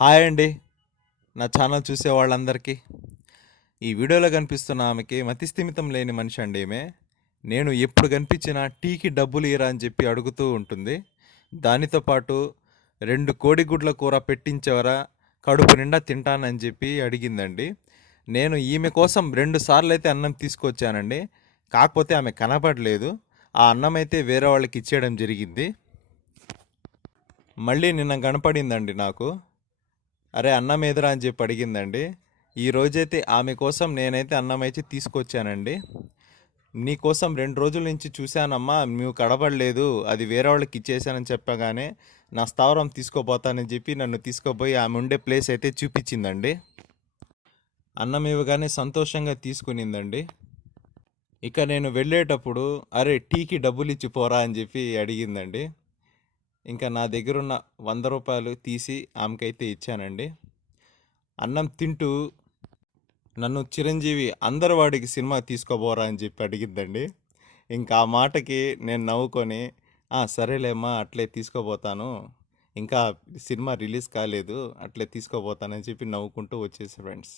Hi అండి. నా channel చూసే వాళ్ళందరికీ ఈ వీడియోలో కనిపిస్తున్న ఆమెకి మతిస్థిమితం లేని మనిషి అండి ఈమె. నేను ఎప్పుడు కనిపించినా టీకి డబ్బులు ఇరా అని చెప్పి అడుగుతూ ఉంటుంది. దానితో పాటు 2 కోడిగుడ్ల కూర పెట్టించేవరా, కడుపు నిండా తింటానని చెప్పి అడిగిందండి. నేను ఈమె కోసం 2 సార్లు అయితే అన్నం తీసుకొచ్చానండి. కాకపోతే ఆమె కనపడలేదు. ఆ అన్నం అయితే వేరే వాళ్ళకి ఇచ్చేయడం జరిగింది. మళ్ళీ నిన్న కనపడిందండి నాకు. అరే అన్నం ఎదురా అని చెప్పి అడిగిందండి. ఈరోజైతే ఆమె కోసం నేనైతే అన్నం అయితే తీసుకొచ్చానండి. నీకోసం 2 రోజుల నుంచి చూశానమ్మా, నువ్వు కడపడలేదు, అది వేరే వాళ్ళకి ఇచ్చేసానని చెప్పగానే నా స్థావరం తీసుకోపోతానని చెప్పి నన్ను తీసుకుపోయి ఆమె ఉండే ప్లేస్ అయితే చూపించిందండి. అన్నం ఇవ్వగానే సంతోషంగా తీసుకునిందండి. ఇక నేను వెళ్ళేటప్పుడు అరే టీకి డబ్బులు ఇచ్చి పోరా అని చెప్పి అడిగిందండి. ఇంకా నా దగ్గరున్న 100 రూపాయలు తీసి ఆమెకైతే ఇచ్చానండి. అన్నం తింటూ నన్ను చిరంజీవి అందరివాడికి సినిమా తీసుకోబోరా అని చెప్పి అడిగిందండి. ఇంకా ఆ మాటకి నేను నవ్వుకొని సరేలేమ్మా అట్లే తీసుకోబోతాను, ఇంకా సినిమా రిలీజ్ కాలేదు, అట్లే తీసుకోబోతానని చెప్పి నవ్వుకుంటూ వచ్చేసి ఫ్రెండ్స్.